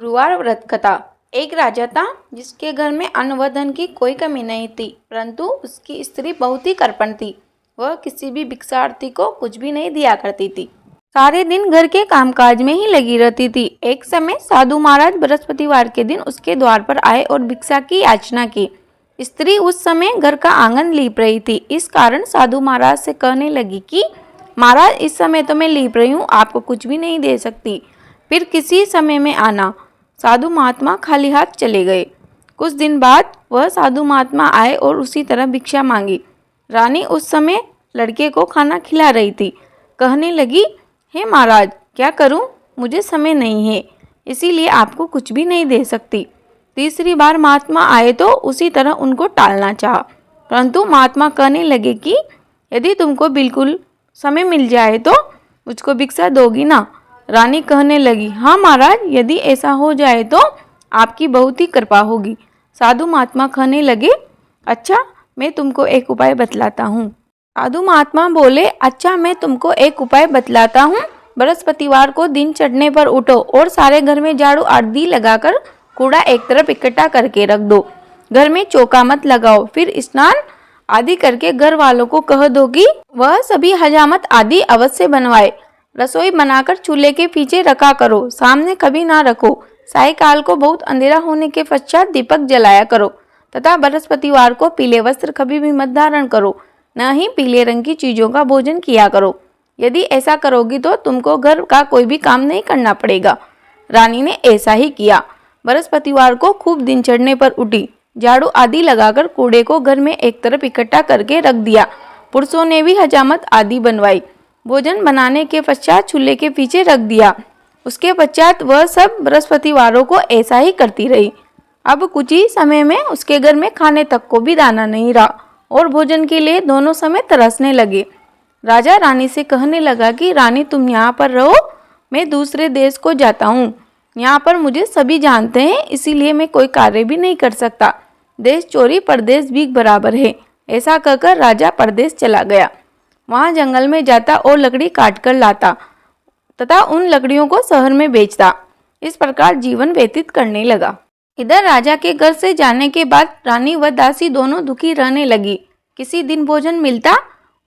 गुरुवार व्रत कथा। एक राजा था जिसके घर में अन्न व धन की कोई कमी नहीं थी, परंतु उसकी स्त्री बहुत ही कृपण थी। वह किसी भी भिक्षार्थी को कुछ भी नहीं दिया करती थी। सारे दिन घर के कामकाज में ही लगी रहती थी। एक समय साधु महाराज बृहस्पतिवार के दिन उसके द्वार पर आए और भिक्षा की याचना की। स्त्री उस समय घर का आंगन लीप रही थी। इस कारण साधु महाराज से कहने लगी कि महाराज, इस समय तो मैं लीप रही हूँ, आपको कुछ भी नहीं दे सकती, फिर किसी समय में आना। साधु महात्मा खाली हाथ चले गए। कुछ दिन बाद वह साधु महात्मा आए और उसी तरह भिक्षा मांगी। रानी उस समय लड़के को खाना खिला रही थी। कहने लगी, हे महाराज, क्या करूं, मुझे समय नहीं है, इसीलिए आपको कुछ भी नहीं दे सकती। तीसरी बार महात्मा आए तो उसी तरह उनको टालना चाहा, परंतु महात्मा कहने लगे कि यदि तुमको बिल्कुल समय मिल जाए तो मुझको भिक्षा दोगी ना। रानी कहने लगी, हाँ महाराज, यदि ऐसा हो जाए तो आपकी बहुत ही कृपा होगी। साधु महात्मा कहने लगे, अच्छा, मैं तुमको एक उपाय बतलाता हूँ। साधु महात्मा बोले, अच्छा, मैं तुमको एक उपाय बतलाता हूँ। बृहस्पतिवार को दिन चढ़ने पर उठो और सारे घर में झाड़ू आदि लगाकर कूड़ा एक तरफ इकट्ठा करके रख दो। घर में चौका मत लगाओ। फिर स्नान आदि करके घर वालों को कह दो कि वह सभी हजामत आदि अवश्य बनवाए। रसोई बनाकर चूल्हे के पीछे रखा करो, सामने कभी ना रखो। सायंकाल को बहुत अंधेरा होने के पश्चात दीपक जलाया करो तथा बृहस्पतिवार को पीले वस्त्र कभी भी मत धारण करो, न ही पीले रंग की चीजों का भोजन किया करो। यदि ऐसा करोगी तो तुमको घर का कोई भी काम नहीं करना पड़ेगा। रानी ने ऐसा ही किया। बृहस्पतिवार को खूब दिन चढ़ने पर उठी, झाड़ू आदि लगाकर कूड़े को घर में एक तरफ इकट्ठा करके रख दिया। पुरुषों ने भी हजामत आदि बनवाई। भोजन बनाने के पश्चात चूल्हे के पीछे रख दिया। उसके पश्चात वह सब बृहस्पतिवारों को ऐसा ही करती रही। अब कुछ ही समय में उसके घर में खाने तक को भी दाना नहीं रहा और भोजन के लिए दोनों समय तरसने लगे। राजा रानी से कहने लगा कि रानी, तुम यहाँ पर रहो, मैं दूसरे देश को जाता हूँ। यहाँ पर मुझे सभी जानते हैं, इसीलिए मैं कोई कार्य भी नहीं कर सकता। देश चोरी परदेश भीख बराबर है। ऐसा कहकर राजा परदेश चला गया। वहाँ जंगल में जाता और लकड़ी काट कर लाता तथा उन लकड़ियों को शहर में बेचता। इस प्रकार जीवन व्यतीत करने लगा। इधर राजा के घर से जाने के बाद रानी व दासी दोनों दुखी रहने लगी। किसी दिन भोजन मिलता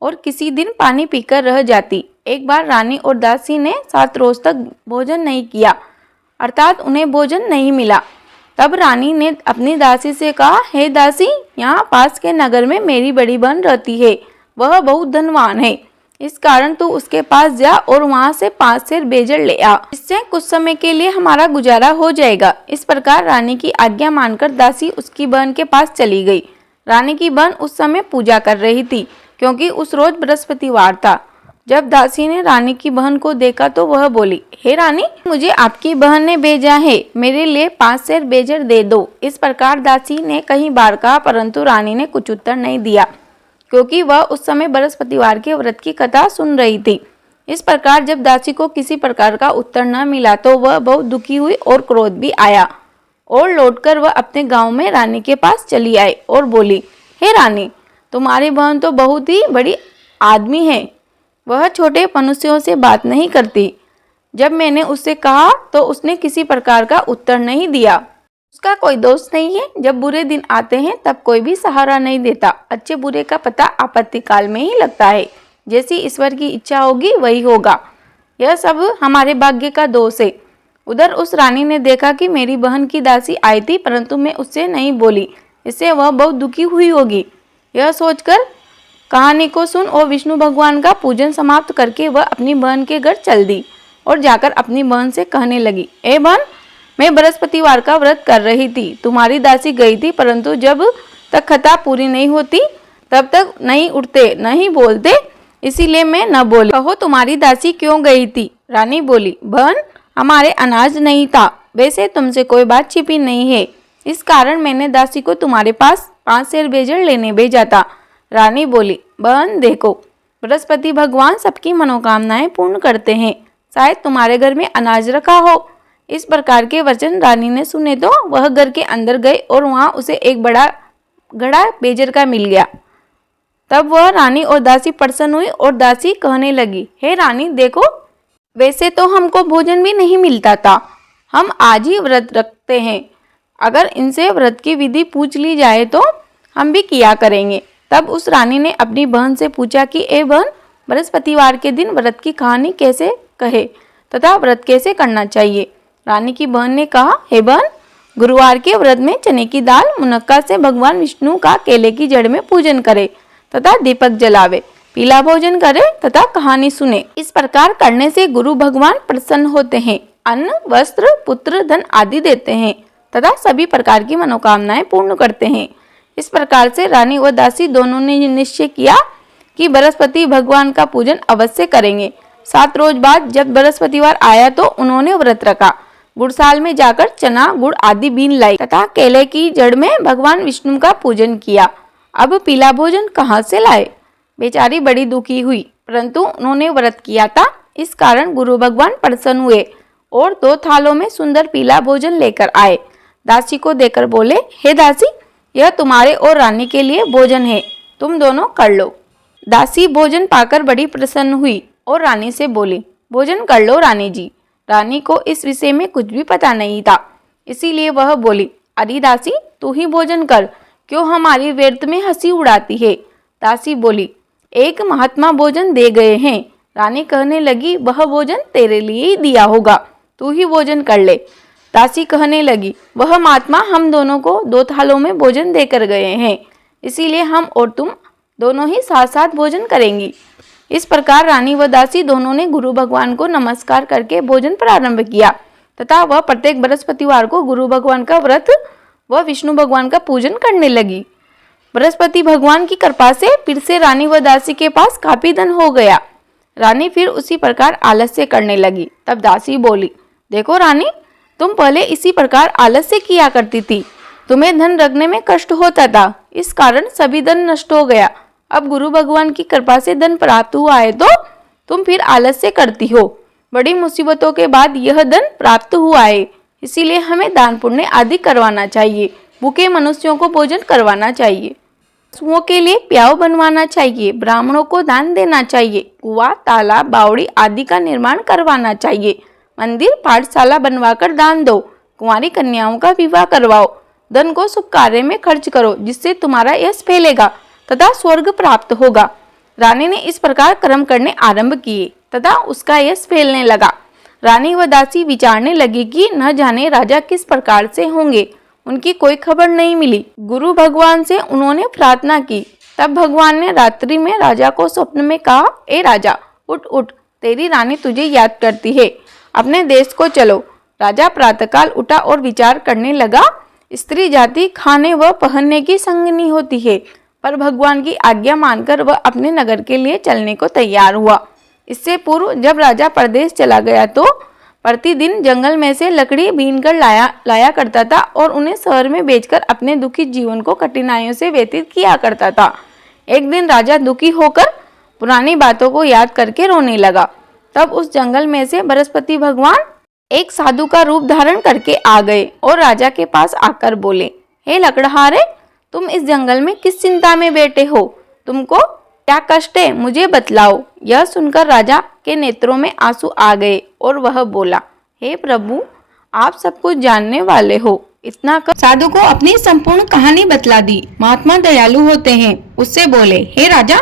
और किसी दिन पानी पीकर रह जाती। एक बार रानी और दासी ने 7 रोज तक भोजन नहीं किया, अर्थात उन्हें भोजन नहीं मिला। तब रानी ने अपनी दासी से कहा, हे दासी, यहाँ पास के नगर में मेरी बड़ी बहन रहती है। वह बहुत धनवान है, इस कारण तू उसके पास जा और वहाँ से 5 सेर बेजड़ ले आ। इससे कुछ समय के लिए हमारा गुजारा हो जाएगा। इस प्रकार रानी की आज्ञा मानकर दासी उसकी बहन के पास चली गई। रानी की बहन उस समय पूजा कर रही थी, क्योंकि उस रोज बृहस्पतिवार था। जब दासी ने रानी की बहन को देखा तो वह बोली, हे रानी, मुझे आपकी बहन ने भेजा है, मेरे लिए 5 सेर बेजड़ दे दो। इस प्रकार दासी ने कई बार कहा, परंतु रानी ने कुछ उत्तर नहीं दिया, क्योंकि वह उस समय बृहस्पतिवार के व्रत की कथा सुन रही थी। इस प्रकार जब दासी को किसी प्रकार का उत्तर न मिला तो वह बहुत दुखी हुई और क्रोध भी आया और लौटकर वह अपने गांव में रानी के पास चली आई और बोली, हे रानी, तुम्हारी बहन तो बहुत ही बड़ी आदमी है। वह छोटे मनुष्यों से बात नहीं करती। जब मैंने उससे कहा तो उसने किसी प्रकार का उत्तर नहीं दिया। उसका कोई दोष नहीं है। जब बुरे दिन आते हैं तब कोई भी सहारा नहीं देता। अच्छे बुरे का पता आपत्ति काल में ही लगता है। जैसी ईश्वर की इच्छा होगी वही होगा। यह सब हमारे भाग्य का दोष है। उधर उस रानी ने देखा कि मेरी बहन की दासी आई थी, परंतु मैं उससे नहीं बोली, इससे वह बहुत दुखी हुई होगी। यह सोचकर कहानी को सुन और विष्णु भगवान का पूजन समाप्त करके वह अपनी बहन के घर चल दी और जाकर अपनी बहन से कहने लगी, ए बहन, मैं बृहस्पतिवार का व्रत कर रही थी। तुम्हारी दासी गई थी, परंतु जब तक कथा पूरी नहीं होती तब तक नहीं उठते नहीं बोलते, इसीलिए मैं न बोली। कहो, तुम्हारी दासी क्यों गई थी? रानी बोली, बहन, हमारे अनाज नहीं था। वैसे तुमसे कोई बात छिपी नहीं है, इस कारण मैंने दासी को तुम्हारे पास 5 सेर बेजड़ लेने भेजा था। रानी बोली, बहन देखो, बृहस्पति भगवान सबकी मनोकामनाएं पूर्ण करते हैं। शायद तुम्हारे घर में अनाज रखा हो। इस प्रकार के वचन रानी ने सुने तो वह घर के अंदर गई और वहां उसे एक बड़ा घड़ा बेजड़ का मिल गया। तब वह रानी और दासी प्रसन्न हुई और दासी कहने लगी, हे रानी देखो, वैसे तो हमको भोजन भी नहीं मिलता था, हम आज ही व्रत रखते हैं। अगर इनसे व्रत की विधि पूछ ली जाए तो हम भी किया करेंगे। तब उस रानी ने अपनी बहन से पूछा कि ए बहन, बृहस्पतिवार के दिन व्रत की कहानी कैसे कहे तथा व्रत कैसे करना चाहिए। रानी की बहन ने कहा, हे बहन, गुरुवार के व्रत में चने की दाल मुनक्का से भगवान विष्णु का केले की जड़ में पूजन करे तथा दीपक जलावे, पीला भोजन करे तथा कहानी सुने। इस प्रकार करने से गुरु भगवान प्रसन्न होते हैं, अन्न, वस्त्र, पुत्र, धन आदि देते हैं तथा सभी प्रकार की मनोकामनाएं पूर्ण करते हैं। इस प्रकार से रानी व दासी दोनों ने निश्चय किया कि बृहस्पति भगवान का पूजन अवश्य करेंगे। 7 रोज बाद जब बृहस्पतिवार आया तो उन्होंने व्रत रखा। गुड़साल में जाकर चना, गुड़ आदि बीन लाई तथा केले की जड़ में भगवान विष्णु का पूजन किया। अब पीला भोजन कहाँ से लाए? बेचारी बड़ी दुखी हुई, परंतु उन्होंने व्रत किया था, इस कारण गुरु भगवान प्रसन्न हुए और 2 थालों में सुंदर पीला भोजन लेकर आए। दासी को देकर बोले, हे दासी, यह तुम्हारे और रानी के लिए भोजन है, तुम दोनों कर लो। दासी भोजन पाकर बड़ी प्रसन्न हुई और रानी से बोली, भोजन कर लो रानी जी। रानी को इस विषय में कुछ भी पता नहीं था, इसीलिए वह बोली, अरे दासी, तू ही भोजन कर, क्यों हमारी व्यर्थ में हंसी उड़ाती है। दासी बोली, एक महात्मा भोजन दे गए हैं। रानी कहने लगी, वह भोजन तेरे लिए ही दिया होगा, तू ही भोजन कर ले। दासी कहने लगी, वह महात्मा हम दोनों को 2 थालों में भोजन देकर गए हैं, इसीलिए हम और तुम दोनों ही साथ साथ भोजन करेंगी। इस प्रकार रानी व दासी दोनों ने गुरु भगवान को नमस्कार करके भोजन प्रारंभ किया तथा वह प्रत्येक बृहस्पतिवार को गुरु भगवान का व्रत व विष्णु भगवान का पूजन करने लगी। बृहस्पति भगवान की कृपा से फिर से रानी व दासी के पास काफी धन हो गया। रानी फिर उसी प्रकार आलस्य करने लगी। तब दासी बोली, देखो रानी, तुम पहले इसी प्रकार आलस्य किया करती थी, तुम्हें धन रखने में कष्ट होता था, इस कारण सभी धन नष्ट हो गया। अब गुरु भगवान की कृपा से धन प्राप्त हुआ है तो तुम फिर आलस्य करती हो। बड़ी मुसीबतों के बाद यह धन प्राप्त हुआ है, इसीलिए हमें दान पुण्य आदि करवाना चाहिए, भूखे मनुष्यों को भोजन करवाना चाहिए, पशुओं के लिए प्याऊ बनवाना चाहिए, ब्राह्मणों को दान देना चाहिए, कुआं, तालाब, बावड़ी आदि का निर्माण करवाना चाहिए, मंदिर, पाठशाला बनवाकर दान दो, कुंवारी कन्याओं का विवाह करवाओ, धन को शुभ कार्य में खर्च करो, जिससे तुम्हारा यश फैलेगा तथा स्वर्ग प्राप्त होगा। रानी ने इस प्रकार कर्म करने आरंभ किए तथा उसका यश फैलने लगा। रानी व दासी विचारने लगी कि न जाने राजा किस प्रकार से होंगे, उनकी कोई खबर नहीं मिली। गुरु भगवान से उन्होंने प्रार्थना की। तब भगवान ने रात्रि में राजा को स्वप्न में कहा, ए राजा, उठ उठ, तेरी रानी तुझे याद करती है, अपने देश को चलो। राजा प्रातःकाल उठा और विचार करने लगा, स्त्री जाति खाने व पहनने की संगनी होती है, पर भगवान की आज्ञा मानकर वह अपने नगर के लिए चलने को तैयार हुआ। इससे पूर्व जब राजा परदेश चला गया तो प्रतिदिन जंगल में से लकड़ी बीन कर लाया करता था और उन्हें शहर में बेचकर अपने दुखी जीवन को कठिनाइयों से व्यतीत किया करता था। एक दिन राजा दुखी होकर पुरानी बातों को याद करके रोने लगा। तब उस जंगल में से बृहस्पति भगवान एक साधु का रूप धारण करके आ गए और राजा के पास आकर बोले, हे लकड़हारे, तुम इस जंगल में किस चिंता में बैठे हो? तुमको क्या कष्ट है, मुझे बतलाओ। यह सुनकर राजा के नेत्रों में आंसू आ गए और वह बोला, हे प्रभु, आप सब कुछ जानने वाले हो। इतना कर साधु को अपनी संपूर्ण कहानी बतला दी। महात्मा दयालु होते हैं। उससे बोले, हे राजा,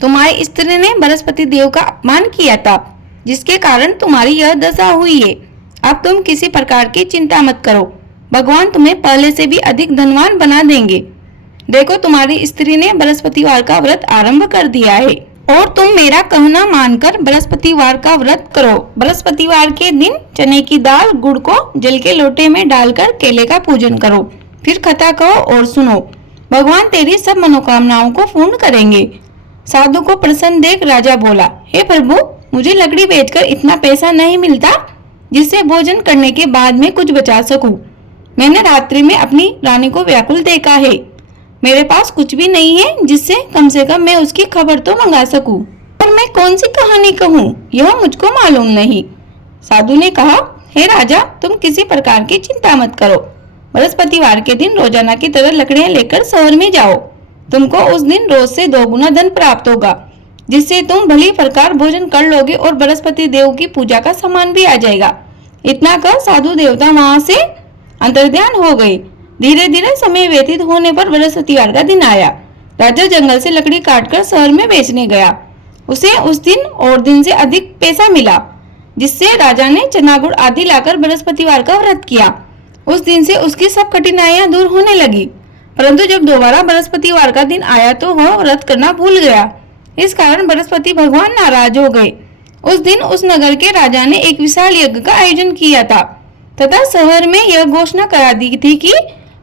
तुम्हारी स्त्री ने बृहस्पति देव का अपमान किया था, जिसके कारण तुम्हारी यह दशा हुई है। अब तुम किसी प्रकार की चिंता मत करो, भगवान तुम्हें पहले से भी अधिक धनवान बना देंगे। देखो, तुम्हारी स्त्री ने बृहस्पतिवार का व्रत आरंभ कर दिया है और तुम मेरा कहना मानकर बृहस्पतिवार का व्रत करो। बृहस्पतिवार के दिन चने की दाल, गुड़ को जल के लोटे में डालकर केले का पूजन करो, फिर कथा कहो और सुनो। भगवान तेरी सब मनोकामनाओं को पूर्ण करेंगे। साधु को प्रसन्न देख राजा बोला, हे प्रभु, मुझे लकड़ी बेचकर इतना पैसा नहीं मिलता जिससे भोजन करने के बाद में कुछ बचा सकूं। मैंने रात्रि में अपनी रानी को व्याकुल देखा है। मेरे पास कुछ भी नहीं है जिससे कम से कम मैं उसकी खबर तो मंगा सकूं। पर मैं कौन सी कहानी कहूँ, यह मुझको मालूम नहीं। साधु ने कहा, हे राजा, तुम किसी प्रकार की चिंता मत करो। बृहस्पतिवार के दिन रोजाना की तरह लकड़ियां लेकर शहर में जाओ। तुमको उस दिन रोज से 2 गुना धन प्राप्त होगा, जिससे तुम भली प्रकार भोजन कर लोगे और बृहस्पति देव की पूजा का सामान भी आ जाएगा। इतना कर साधु देवता वहां से अंतर्ध्यान हो गए। धीरे धीरे समय व्यतीत होने पर बृहस्पतिवार का दिन आया। राजा जंगल से लकड़ी काटकर शहर में बेचने गया। उसे उस दिन और दिन से अधिक पैसा मिला, जिससे राजा ने चना गुड़ आदि लाकर बृहस्पतिवार का व्रत किया। उस दिन से उसकी सब कठिनाइयां दूर होने लगी। परंतु जब दोबारा बृहस्पतिवार का दिन आया तो वह व्रत करना भूल गया। इस कारण बृहस्पति भगवान नाराज हो गए। उस दिन उस नगर के राजा ने एक विशाल यज्ञ का आयोजन किया था तथा शहर में यह घोषणा करा दी थी कि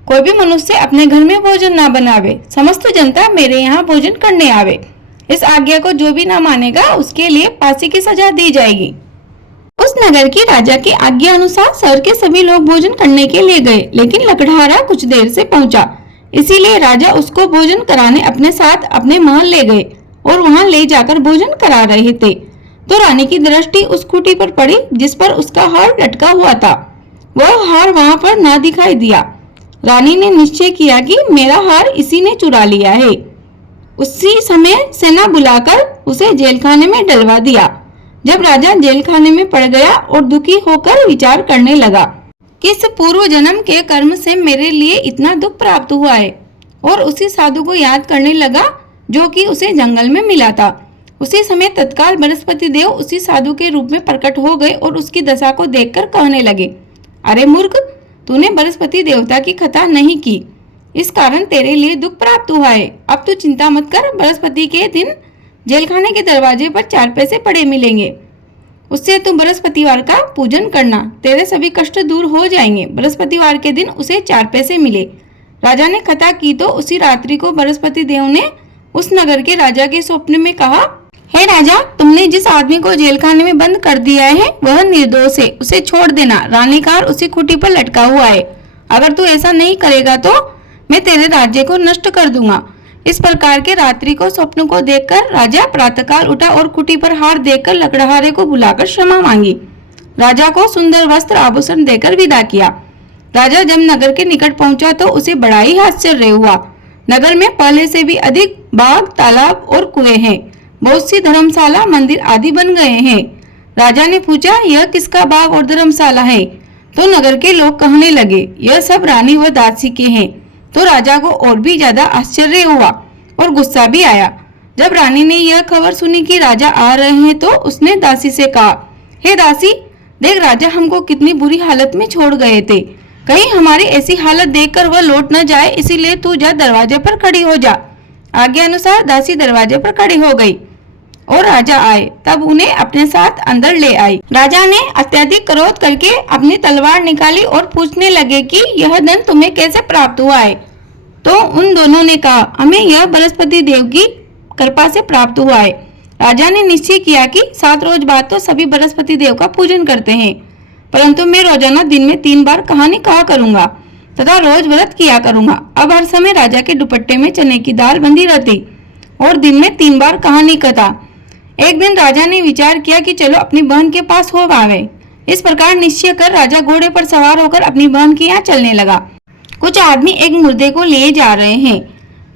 कोई भी मनुष्य अपने घर में भोजन न बनावे, समस्त जनता मेरे यहाँ भोजन करने आवे। इस आज्ञा को जो भी न मानेगा उसके लिए फांसी की सजा दी जाएगी। उस नगर की राजा की आज्ञा अनुसार शहर के सभी लोग भोजन करने के लिए गए, लेकिन लकड़हारा कुछ देर से पहुंचा। इसीलिए राजा उसको भोजन कराने अपने साथ अपने महल ले गए और वहां ले जाकर भोजन करा रहे थे तो रानी की दृष्टि उस खूंटी पर पड़ी जिस पर उसका हार लटका हुआ था। वह हार वहां पर ना दिखाई दिया। रानी ने निश्चय किया कि मेरा हार इसी ने चुरा लिया है। उसी समय सेना बुलाकर उसे जेल खाने में डलवा दिया। जब राजा जेल खाने में पड़ गया और दुखी होकर विचार करने लगा, किस पूर्व जन्म के कर्म से मेरे लिए इतना दुख प्राप्त हुआ है, और उसी साधु को याद करने लगा जो कि उसे जंगल में मिला था। उसी समय तत्काल बृहस्पति देव उसी साधु के रूप में प्रकट हो गए और उसकी दशा को देखकर कहने लगे, अरे मूर्ख, तूने बृहस्पति देवता की कथा नहीं की, इस कारण तेरे लिए दुख प्राप्त हुआ है। अब तू चिंता मत कर, बृहस्पति के दिन जेलखाने के दरवाजे पर 4 पैसे पड़े मिलेंगे, उससे तू बृहस्पतिवार का पूजन करना, तेरे सभी कष्ट दूर हो जाएंगे। बृहस्पतिवार के दिन उसे 4 पैसे मिले। राजा ने कथा की तो उसी रात्रि को बृहस्पति देव ने उस नगर के राजा के स्वप्न में कहा, हे राजा, तुमने जिस आदमी को जेल खाने में बंद कर दिया है वह निर्दोष है, उसे छोड़ देना। रानी का हार उसी खूंटी पर लटका हुआ है। अगर तू ऐसा नहीं करेगा तो मैं तेरे राज्य को नष्ट कर दूंगा। इस प्रकार के रात्रि को स्वप्न को देखकर राजा प्रातःकाल उठा और खूंटी पर हार देखकर लकड़हारे को बुलाकर क्षमा मांगी। राजा को सुंदर वस्त्र आभूषण देकर विदा किया। राजा जब नगर के निकट पहुंचा तो उसे बड़ा ही आश्चर्य हुआ। नगर में पहले से भी अधिक बाग, तालाब और कुएं हैं। बहुत सी धर्मशाला, मंदिर आदि बन गए हैं। राजा ने पूछा, यह किसका बाग और धर्मशाला है? तो नगर के लोग कहने लगे, यह सब रानी व दासी के हैं। तो राजा को और भी ज्यादा आश्चर्य हुआ और गुस्सा भी आया। जब रानी ने यह खबर सुनी कि राजा आ रहे हैं तो उसने दासी से कहा, हे दासी, देख राजा हमको कितनी बुरी हालत में छोड़ गए थे, कहीं हमारी ऐसी हालत देखकर वह लौट न जाए, इसीलिए तू जा दरवाजे पर खड़ी हो जा। आज्ञा अनुसार दासी दरवाजे पर खड़ी हो गई और राजा आए तब उन्हें अपने साथ अंदर ले आई। राजा ने अत्यधिक क्रोध करके अपनी तलवार निकाली और पूछने लगे कि यह धन तुम्हें कैसे प्राप्त हुआ है? तो उन दोनों ने कहा, हमें यह बृहस्पति देव की कृपा से प्राप्त हुआ है। राजा ने निश्चय किया कि 7 रोज बाद तो सभी बृहस्पति देव का पूजन करते हैं, परंतु मैं रोजाना दिन में 3 बार कहानी कहा करूंगा तथा रोज व्रत किया करूंगा। अब हर समय राजा के दुपट्टे में चने की दाल बंधी रहती और दिन में 3 बार कहानी कहता। एक दिन राजा ने विचार किया कि चलो अपनी बहन के पास हो आवे। इस प्रकार निश्चय कर राजा घोड़े पर सवार होकर अपनी बहन के यहाँ चलने लगा। कुछ आदमी एक मुर्दे को ले जा रहे हैं।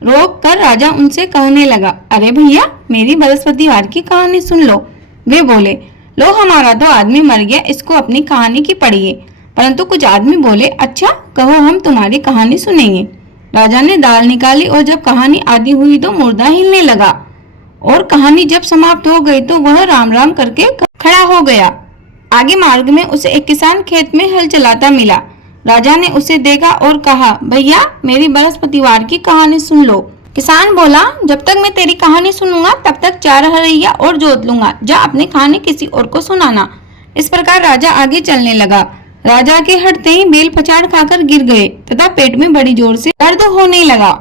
रोक कर राजा उनसे कहने लगा, अरे भैया, मेरी बृहस्पतिवार की कहानी सुन लो। वे बोले, लो, हमारा तो आदमी मर गया, इसको अपनी कहानी की पढ़िए। परंतु कुछ आदमी बोले, अच्छा कहो, हम तुम्हारी कहानी सुनेंगे। राजा ने दाल निकाली और जब कहानी आधी हुई तो मुर्दा हिलने लगा और कहानी जब समाप्त हो गई तो वह राम राम करके खड़ा हो गया। आगे मार्ग में उसे एक किसान खेत में हल चलाता मिला। राजा ने उसे देखा और कहा, भैया, मेरी बृहस्पतिवार की कहानी सुन लो। किसान बोला, जब तक मैं तेरी कहानी सुनूंगा तब तक 4 हरैया और जोत लूंगा, जा अपनी कहानी किसी और को सुनाना। इस प्रकार राजा आगे चलने लगा। राजा के हटते ही बेल पछाड़ खाकर गिर गए तथा पेट में बड़ी जोर से दर्द होने लगा।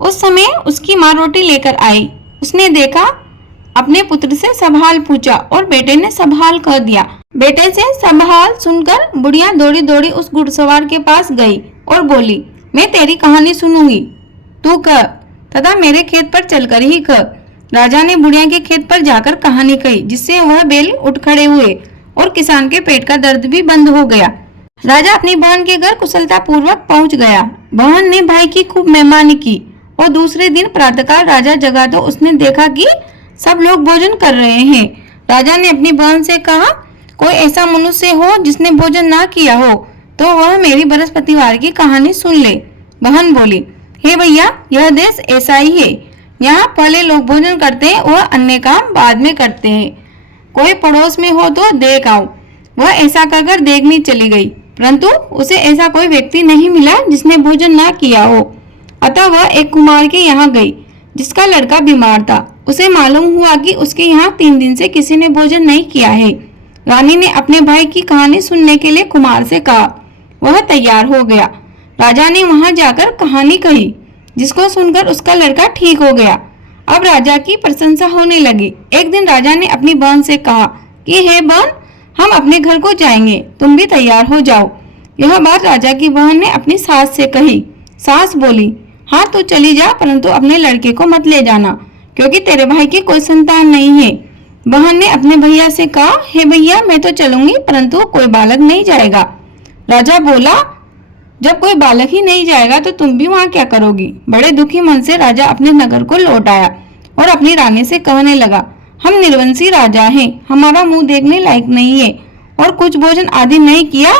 उस समय उसकी माँ रोटी लेकर आई। उसने देखा, अपने पुत्र से सब हाल पूछा और बेटे ने सब हाल कह दिया। बेटे से सब हाल सुनकर बुढ़िया दौड़ी दौड़ी उस घुड़सवार के पास गई और बोली, मैं तेरी कहानी सुनूंगी, तू कह तथा मेरे खेत पर चलकर ही कह। राजा ने बुढ़िया के खेत पर जाकर कहानी कही, जिससे वह बैल उठ खड़े हुए और किसान के पेट का दर्द भी बंद हो गया। राजा अपनी बहन के घर कुशलता पूर्वक पहुंच गया। बहन ने भाई की खूब मेहमानी की और दूसरे दिन प्रातःकाल राजा जगा तो उसने देखा कि सब लोग भोजन कर रहे हैं। राजा ने अपनी बहन से कहा, कोई ऐसा मनुष्य हो जिसने भोजन ना किया हो तो वह मेरी बृहस्पतिवार की कहानी सुन ले। बहन बोली, हे भैया, यह देश ऐसा ही है। यहाँ पहले लोग भोजन करते हैं और अन्य काम बाद में करते हैं। कोई पड़ोस में हो तो देख आओ। वह ऐसा कहकर देखने चली गई, परंतु उसे ऐसा कोई व्यक्ति नहीं मिला जिसने भोजन ना किया हो। अतः वह एक कुमार के यहाँ गई जिसका लड़का बीमार था। उसे मालूम हुआ कि उसके यहाँ 3 दिन से किसी ने भोजन नहीं किया है। रानी ने अपने भाई की कहानी सुनने के लिए कुमार से कहा। वह तैयार हो गया। राजा ने वहां जाकर कहानी कही, जिसको सुनकर उसका लड़का ठीक हो गया। अब राजा की प्रशंसा होने लगी। एक दिन राजा ने अपनी बहन से कहा कि हे बहन, हम अपने घर को जाएंगे, तुम भी तैयार हो जाओ। यह बात राजा की बहन ने अपनी सास से कही। सास बोली, हाँ तू चली जा, परंतु अपने लड़के को मत ले जाना, क्योंकि तेरे भाई की कोई संतान नहीं है। बहन ने अपने भैया से कहा, हे भैया, मैं तो चलूंगी, परंतु कोई बालक नहीं जाएगा। राजा बोला, जब कोई बालक ही नहीं जाएगा तो तुम भी वहां क्या करोगी। बड़े दुखी मन से राजा अपने नगर को लौट आया और अपनी रानी से कहने लगा, हम निर्वंशी राजा हैं, हमारा मुंह देखने लायक नहीं है और कुछ भोजन आदि नहीं किया।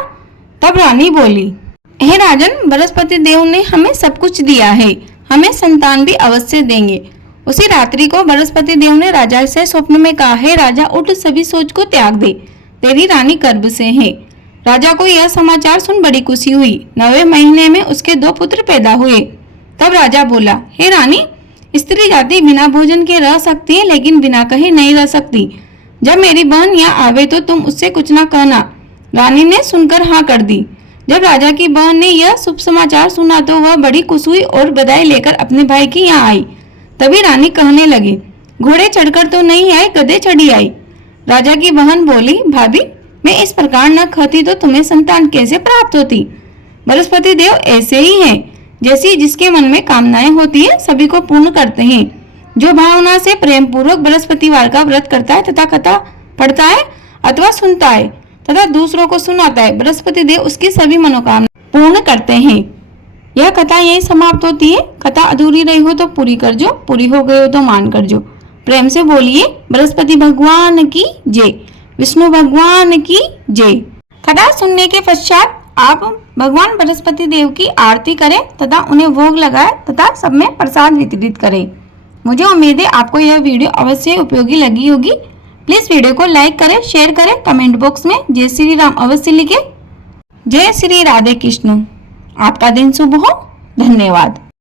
तब रानी बोली, हे राजन, बृहस्पति देव ने हमें सब कुछ दिया है, हमें संतान भी अवश्य देंगे। उसी रात्रि को बृहस्पति देव ने राजा से स्वप्न में कहा, हे राजा, उठ, सभी सोच को त्याग दे, तेरी रानी गर्भ से है। राजा को यह समाचार सुन बड़ी खुशी हुई। 9वें महीने में उसके 2 पुत्र पैदा हुए। तब राजा बोला, हे रानी, स्त्री जाति बिना भोजन के रह सकती है, लेकिन बिना कहे नहीं रह सकती। जब मेरी बहन यहाँ आवे तो तुम उससे कुछ न कहना। रानी ने सुनकर हाँ कर दी। जब राजा की बहन ने यह शुभ समाचार सुना तो वह बड़ी खुश हुई और बधाई लेकर अपने भाई की यहाँ आई। तभी रानी कहने लगी, घोड़े चढ़कर तो नहीं आई, गधे चढ़ी आई। राजा की बहन बोली, भाभी, मैं इस प्रकार न कहती तो तुम्हें संतान कैसे प्राप्त होती। बृहस्पति देव ऐसे ही हैं, जैसी जिसके मन में कामनाएं होती है सभी को पूर्ण करते हैं। जो भावना से प्रेम पूर्वक बृहस्पतिवार का व्रत करता है तथा कथा पढ़ता है अथवा सुनता है तथा दूसरों को सुनाता है, बृहस्पति देव उसकी सभी मनोकामना पूर्ण करते हैं। यह कथा यही समाप्त होती है। कथा अधूरी रही हो तो पूरी कर जो, पूरी हो गई हो तो मान कर जो। प्रेम से बोलिए, बृहस्पति भगवान की जय, विष्णु भगवान की जय। कथा सुनने के पश्चात आप भगवान बृहस्पति देव की आरती करें तथा उन्हें भोग लगाएं तथा सब में प्रसाद वितरित करें। मुझे उम्मीद है आपको यह वीडियो अवश्य उपयोगी लगी होगी। प्लीज वीडियो को लाइक करें, शेयर करें, कमेंट बॉक्स में जय श्री राम अवश्य लिखें। जय श्री राधे कृष्ण। आपका दिन शुभ हो। धन्यवाद।